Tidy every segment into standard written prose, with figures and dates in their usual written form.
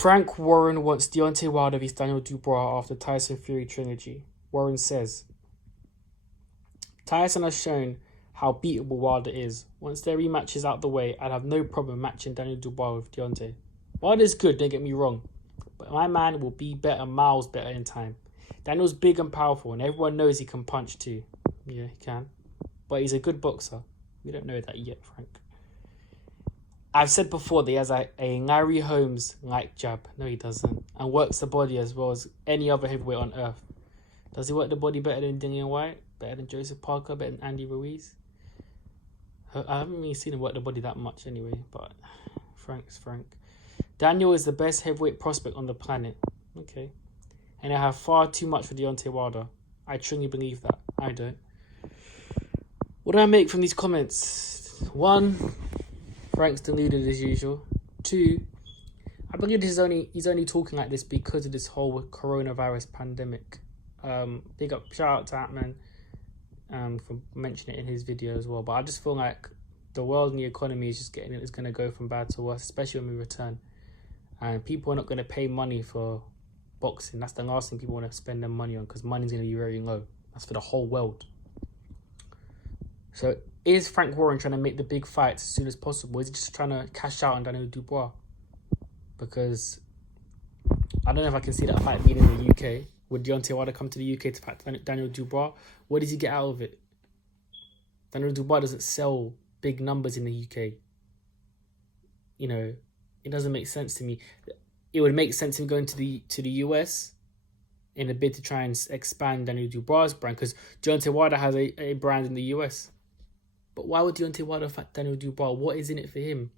Frank Warren wants Deontay Wilder vs Daniel Dubois after Tyson Fury trilogy. Warren says, Tyson has shown how beatable Wilder is. Once their rematch is out the way, I'd have no problem matching Daniel Dubois with Deontay. Wilder's good, don't get me wrong, but my man will be better, miles better in time. Daniel's big and powerful, and everyone knows he can punch too. Yeah, he can. But he's a good boxer. We don't know that yet, Frank. I've said before that he has a Larry Holmes-like jab. No, he doesn't. And works the body as well as any other heavyweight on earth. Does he work the body better than Dillian White? Better than Joseph Parker? Better than Andy Ruiz? I haven't really seen him work the body that much anyway, but Frank's Frank. Daniel is the best heavyweight prospect on the planet. Okay. And I have far too much for Deontay Wilder. I truly believe that. I don't. What do I make from these comments? 1, Frank's deluded as usual. 2, I believe he's only talking like this because of this whole coronavirus pandemic. Big up, shout out to Atman for mentioning it in his video as well. But I just feel like the world and the economy is going to go from bad to worse, especially when we return. And people are not going to pay money for boxing. That's the last thing people want to spend their money on, because money's going to be very low. That's for the whole world. So is Frank Warren trying to make the big fights as soon as possible? Is he just trying to cash out on Daniel Dubois? Because I don't know if I can see that fight being in the UK. Would Deontay Wilder come to the UK to fight Daniel Dubois? What does he get out of it? Daniel Dubois doesn't sell big numbers in the UK. You know, it doesn't make sense to me. It would make sense him going to the US in a bid to try and expand Daniel Dubois' brand, because Deontay Wilder has a brand in the US. But why would Deontay Wilder fight Daniel Dubois? What is in it for him?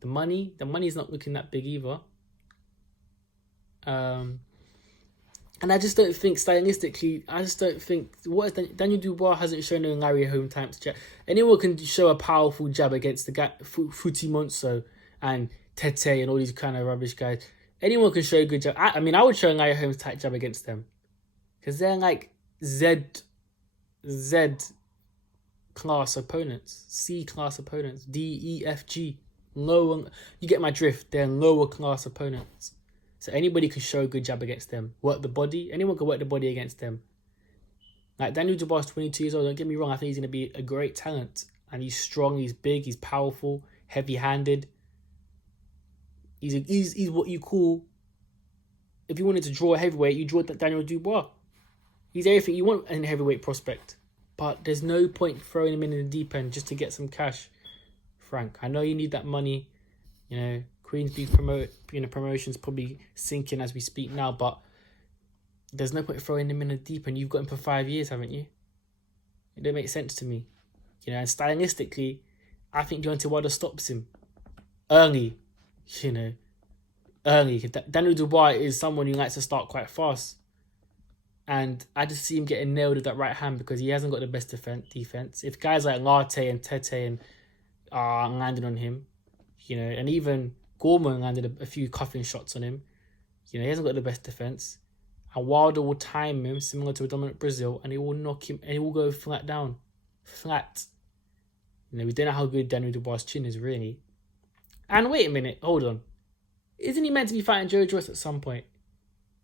The money? The money's not looking that big either. And I just don't think stylistically, Daniel Dubois hasn't shown no Larry Holmes type jab. Anyone can show a powerful jab against the guy, Futi Monso and Tete and all these kind of rubbish guys. Anyone can show a good jab. I mean, I would show a Larry Holmes type jab against them, because they're like Z class opponents, C class opponents, D, E, F, G. Lower, you get my drift. They're lower class opponents. So anybody can show a good jab against them. Work the body. Anyone can work the body against them. Like Daniel Dubois is 22 years old. Don't get me wrong. I think he's going to be a great talent. And he's strong. He's big. He's powerful. Heavy-handed. He's what you call... If you wanted to draw a heavyweight, you draw Daniel Dubois. He's everything you want in a heavyweight prospect. But there's no point throwing him in the deep end just to get some cash, Frank. I know you need that money. You know, Queensby promotion's probably sinking as we speak now, but there's no point throwing him in the deep end. You've got him for 5 years, haven't you? It don't make sense to me. You know, and stylistically, I think Deontay Wilder stops him early. You know, early. Daniel Dubois is someone who likes to start quite fast. And I just see him getting nailed with that right hand because he hasn't got the best defense. If guys like Latte and Tete are landing on him, you know, and even Gorman landed a few cuffing shots on him, you know, he hasn't got the best defense. And Wilder will time him similar to a dominant Brazil, and he will knock him, and he will go flat down. Flat. You know, we don't know how good Daniel Dubois' chin is, really. And wait a minute, hold on. Isn't he meant to be fighting Joe Joyce at some point?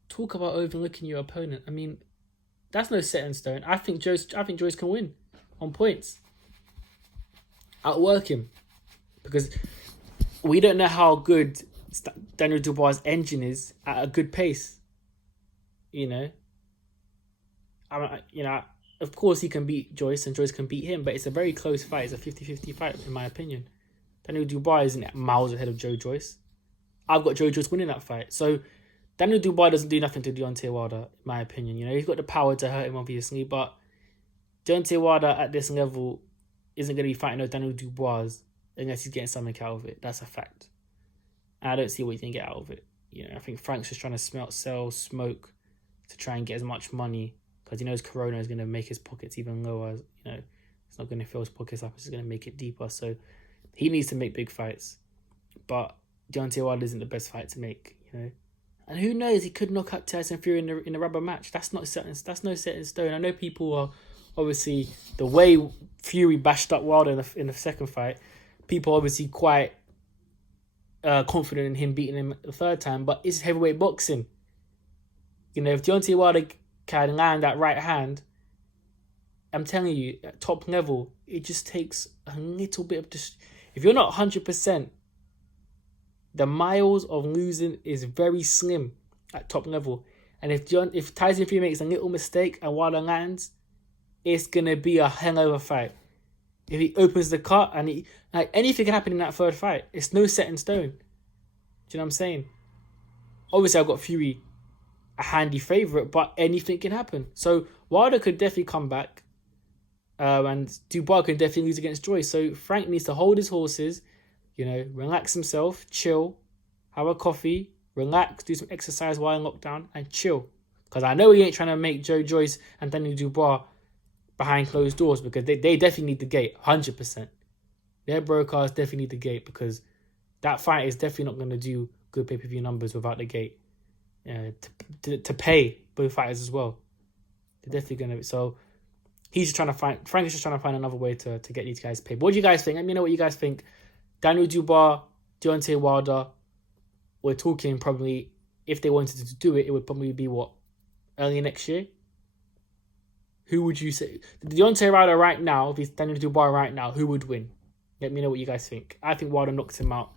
Talk about overlooking your opponent. I mean, that's no set in stone. I think Joyce can win on points. Outwork him. Because we don't know how good Daniel Dubois' engine is at a good pace. You know? Of course he can beat Joyce and Joyce can beat him, but it's a very close fight. It's a 50-50 fight, in my opinion. Daniel Dubois isn't miles ahead of Joe Joyce. I've got Joe Joyce winning that fight. So Daniel Dubois doesn't do nothing to Deontay Wilder, in my opinion. You know, he's got the power to hurt him, obviously, but Deontay Wilder at this level isn't going to be fighting no Daniel Dubois unless he's getting something out of it. That's a fact. And I don't see what he can get out of it. You know, I think Frank's just trying to sell smoke to try and get as much money because he knows Corona is going to make his pockets even lower. You know, it's not going to fill his pockets up. It's just going to make it deeper. So he needs to make big fights. But Deontay Wilder isn't the best fight to make, you know. And who knows, he could knock out Tyson Fury in a rubber match. That's no set in stone. I know people are obviously, the way Fury bashed up Wilder in the second fight, people are obviously quite confident in him beating him the third time, but it's heavyweight boxing. You know, if Deontay Wilder can land that right hand, I'm telling you, at top level, it just takes a little bit of just. If you're not 100%, the miles of losing is very slim at top level. And if Tyson Fury makes a little mistake and Wilder lands, it's gonna be a hell of a fight. If he opens the cut and anything can happen in that third fight. It's no set in stone. Do you know what I'm saying? Obviously, I've got Fury a handy favourite, but anything can happen. So Wilder could definitely come back. And Dubois can definitely lose against Joyce. So Frank needs to hold his horses, relax himself, chill, have a coffee, relax, do some exercise while in lockdown, and chill. Because I know he ain't trying to make Joe Joyce and Daniel Dubois behind closed doors, because they definitely need the gate, 100%. Their brokers definitely need the gate, because that fight is definitely not going to do good pay-per-view numbers without the gate. To pay both fighters as well. They're definitely going to. So Frank is just trying to find another way to get these guys paid. But what do you guys think? Let me know what you guys think. Daniel Dubois, Deontay Wilder. We're talking probably, if they wanted to do it, it would probably be early next year? Who would you say? Deontay Wilder right now, if it's Daniel Dubois right now, who would win? Let me know what you guys think. I think Wilder knocks him out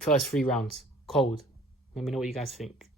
first 3 rounds. Cold. Let me know what you guys think.